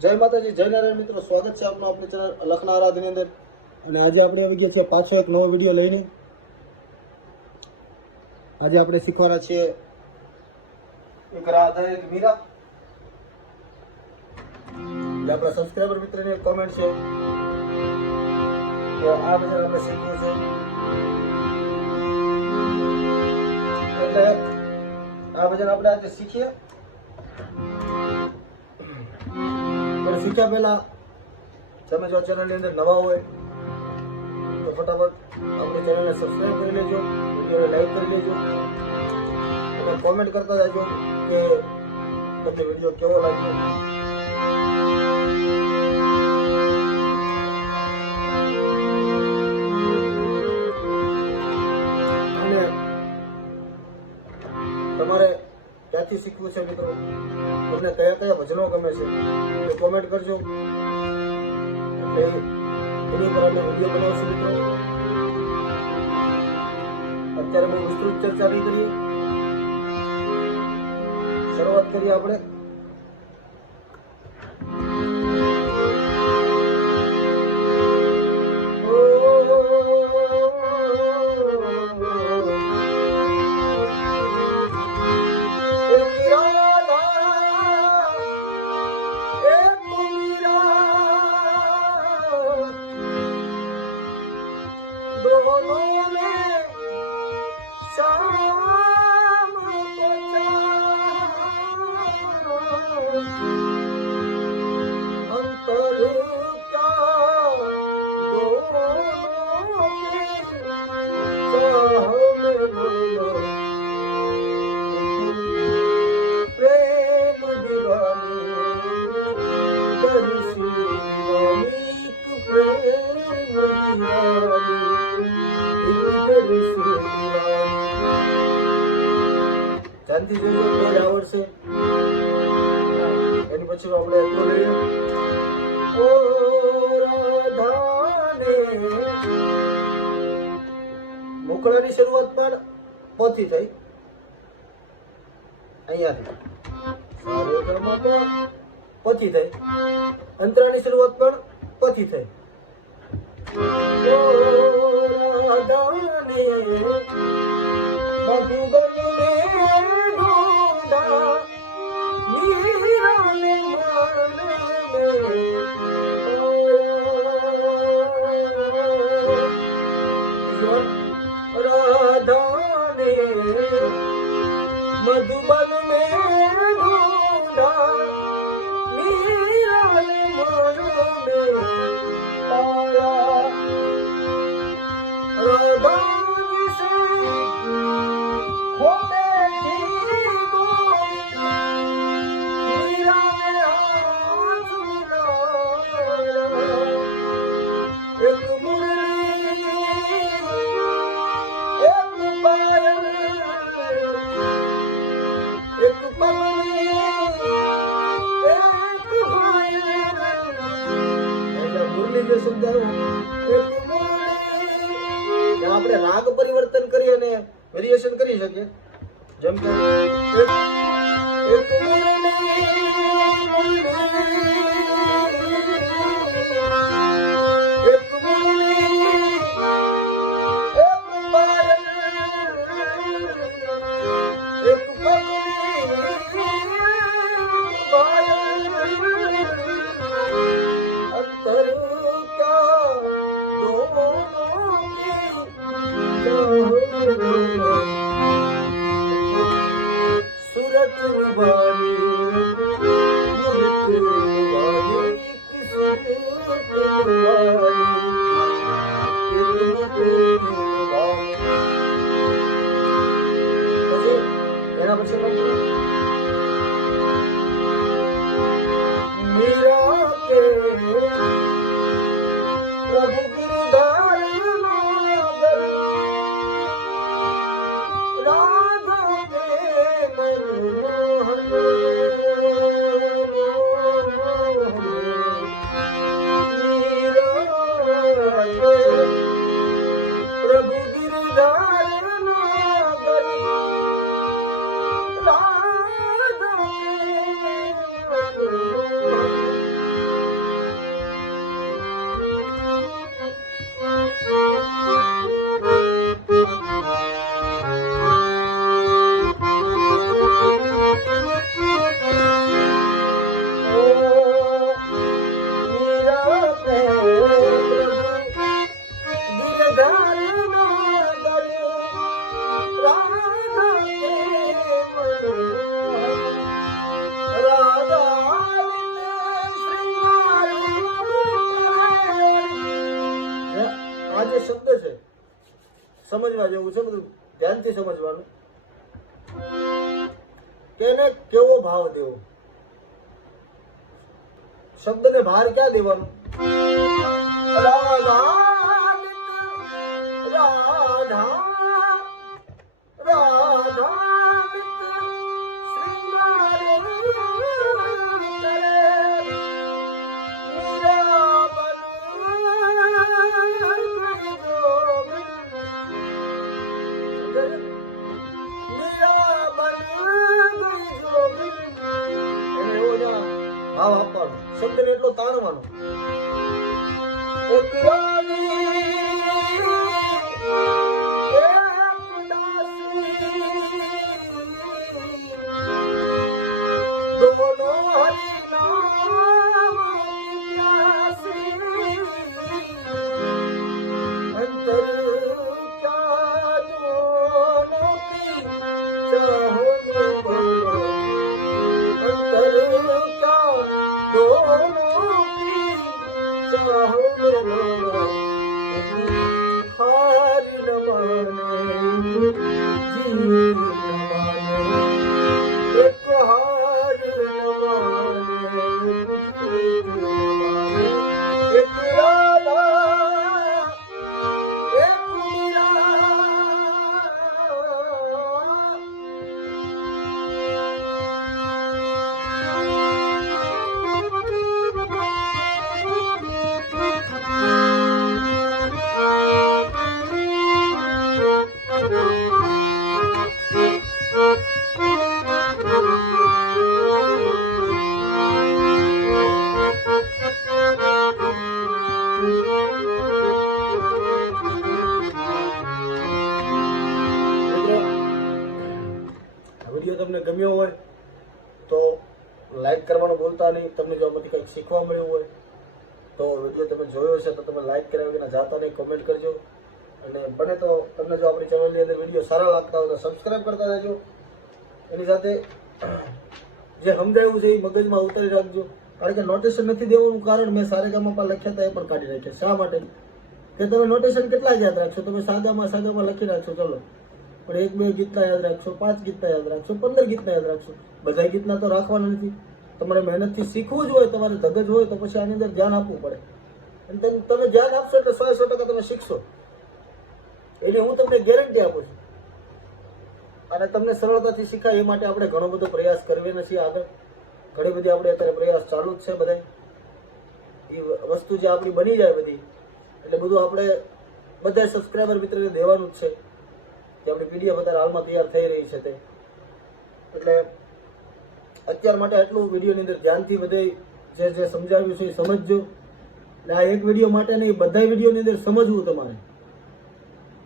જય માતાજી, જય નારાયણ મિત્રો, સ્વાગત છે આપનું આપણી ચેનલ લખના આરાધની અંદર. અને આજે આપણે આવી ગયા છીએ પાછો એક નવો વિડીયો લઈને. આજે આપણે શીખવાના છીએ એક રાધા એક મીરા. જે આપણા સબસ્ક્રાઈબર મિત્રની કોમેન્ટ છે કે આ ભજન આપણે શીખવું છે, એટલે આ ભજન આપણે આજે શીખીએ. પણ શીખ્યા પહેલા તમે જો ચેનલની અંદર નવા હોય તો ફટાફટ આપણી ચેનલને સબસ્ક્રાઈબ કરી લેજો, વિડીયોને લાઈક કરી લેજો અને કોમેન્ટ કરતા જજો કે તમને વિડીયો કેવો લાગ્યો. અને તમારે ક્યાંથી શીખવું છે મિત્રો, તમને કયા કયા ભજનો ગમે છે એ કોમેન્ટ કરજો, એટલે એની પર અમે વિડીયો બનાવશું મિત્રો. અત્યારે બહુ વિસ્તૃત ચર્ચા નહીં કરીએ, શરૂઆત કરીએ આપણે. ધ્યાનથી જોજો, કોઈ આવડશે એની પછી આપણે એટલો લઈએ. ઓ રાધાને મુકળાની શરૂઆત પણ પોથી થઈ, અહીંયાથી પોથી થઈ. અંતરાની શરૂઆત પણ પોથી થઈ. मधुबन में ढूंढा मीरा ने मन में पाया, राधा जिसे खोने थी गोरी मीरा ने हाथ मिलाया. एक मुरली एक पायल एक પગલી એક પાયલ. એટલે મુરલી જે શબ્દ એક મુરલી આપણે રાગ પરિવર્તન કરી અને વેરિએશન કરી શકીએ. જેમ કે એક મુરલી એક મુરલી એક પાયલ એક सूरत वाली સમજવા જેવું છે, બધું ધ્યાનથી સમજવાનું કે એને કેવો ભાવ દેવો, શબ્દને ભાર ક્યાં દેવાનું. રાધા રાધા રાધા ભાવ આપવાનો, શબ્દને એટલો તાણવાનો. એક રાની એક ઉદાસી દોનો હરી નામ કી પ્યાસી અંતર ક્યા દોનો કી ચાહ બોલો અંતર વિડીયો તમને ગમ્યો હોય તો લાઈક કરવાનું ભૂલતા નહીં. તમને જો આમાંથી કંઈક શીખવા મળ્યું હોય તો વિડીયો તમે જોયો છે તો તમે લાઈક કર્યા વગર જાતા નહીં, કોમેન્ટ કરજો. અને બને તો તમને જો આપણી ચેનલની અંદર વિડીયો સારા લાગતા હોય તો સબસ્ક્રાઈબ કરતા રહેજો. એની સાથે જે સમજાયું છે એ મગજમાં ઉતારી રાખજો. કારણ કે નોટેશન નથી દેવાનું કારણ મેં સારેગામાપા લખ્યા હતા એ પણ કાઢી રાખ્યા. શા માટે કે તમે નોટેશન કેટલા યાદ રાખશો? તમે સાગામાં લખી રાખશો ચલો, પણ 1-2 ગીતના યાદ રાખશો, 5 ગીતના યાદ રાખશો, 15 ગીતના યાદ રાખશો. બધા ગીતના તો રાખવાના નથી. તમારે મહેનતથી શીખવું જ હોય, તમારે ધગજ હોય તો પછી આની અંદર ધ્યાન આપવું પડે. અને તમે ધ્યાન આપશો એટલે 100% તમે શીખશો, એની હું તમને ગેરંટી આપું છું. અને તમને સરળતાથી શીખાય એ માટે આપણે ઘણો બધો પ્રયાસ કરવાનો છીએ. આગળ ઘણી બધી આપણે અત્યારે પ્રયાસ ચાલુ જ છે બધા. એ વસ્તુ જે આપણી બની જાય બધી એટલે બધું આપણે બધા સબસ્ક્રાઈબર મિત્રોને દેવાનું જ છે. જે આપણી પીડીએફ અત્યારે હાલમાં તૈયાર થઈ રહી છે તે. એટલે અત્યાર માટે આટલું વિડીયોની અંદર ધ્યાનથી બધે જે સમજાવ્યું છે એ સમજજો. અને આ એક વિડીયો માટે નહીં, બધા વિડીયોની અંદર સમજવું તમારે.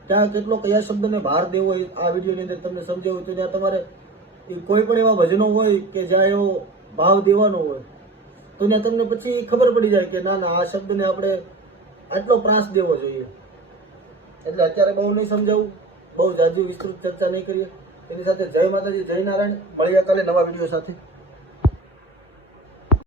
ત્યાં કેટલો કયા શબ્દને ભાર દેવો હોય આ વિડીયોની અંદર તમને સમજાવ્યું. તો ત્યાં તમારે કોઈ પણ એવા ભજનો હોય કે જ્યાં એવો ભાવ દેવાનો હોય તો ત્યાં તમને પછી ખબર પડી જાય કે ના ના આ શબ્દને આપણે આટલો પ્રાસ દેવો જોઈએ. એટલે અત્યારે બહુ નહીં સમજાવું, બહુ જાજી વિસ્તૃત ચર્ચા નહીં કરીએ. એની સાથે જય માતાજી, જય નારાયણ. મળીએ કાલે નવા વિડીયો સાથે.